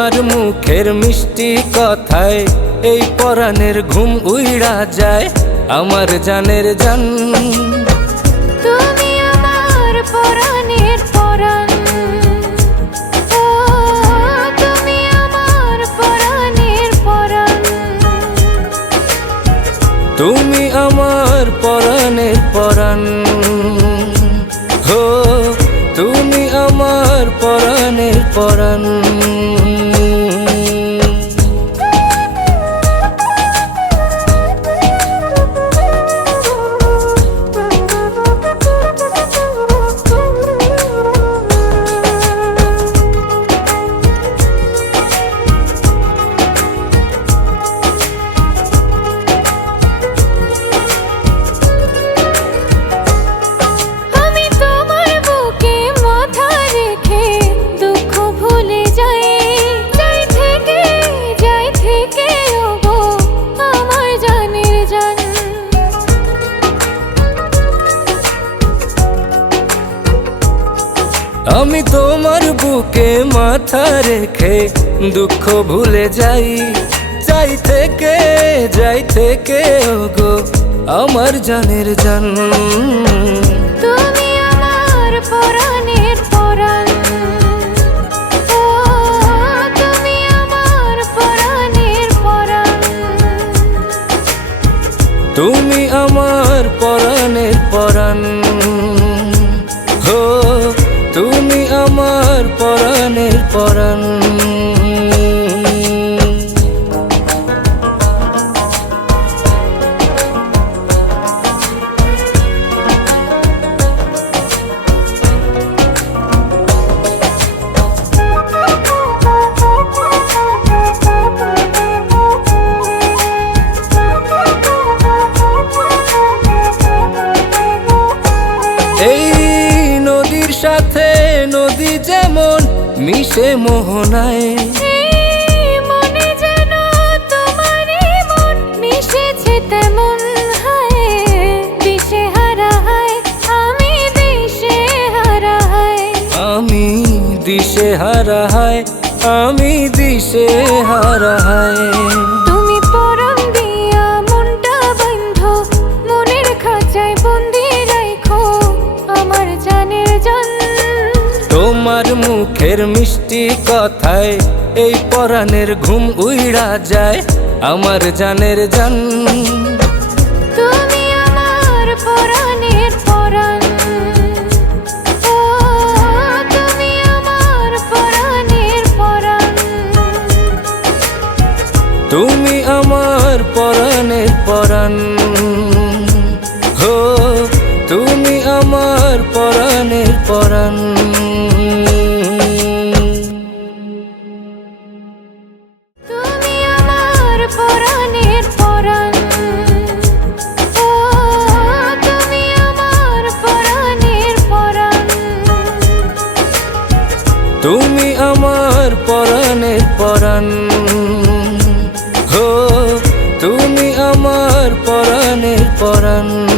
তোমার মুখের মিষ্টি কথায় এই পরাণের ঘুম উইড়া যায় আমার জানের জান। তুমি আমার পরাণের পরাণ। তুমি আমার পরাণের পরাণ। তুমি আমার পরাণের পরাণ। হো তুমি আমার পরাণের পরাণ। আমি তোমার বুকে মাথা রেখে দুঃখ ভুলে যাই। যাই থেকে যাই থেকে ওগো আমার জানের জান। তুমি আমার পরাণের পরাণ। ও তুমি আমার পরাণের পরাণ। তুমি আমার পরাণের পরাণ। আমার পরাণের পরাণ। সাথে নদী যেমন মিশে মোহনায়। এই মনে যেন তোমারই মন মিশেছে তেমন হায়। দিশে হারা হায় আমি দিশে হারা হায়। মুখের মিষ্টি কথায় এই পরাণের ঘুম উইড়া যায় আমার জানের জান। তুমি আমার পরাণের পরাণ। তুমি আমার পরাণের পরাণ। তুমি আমার পরাণের পরাণ। হো তুমি আমার পরাণের পরাণ। তুমি আমার পরাণের পরাণ। হো তুমি আমার পরাণের পরাণ।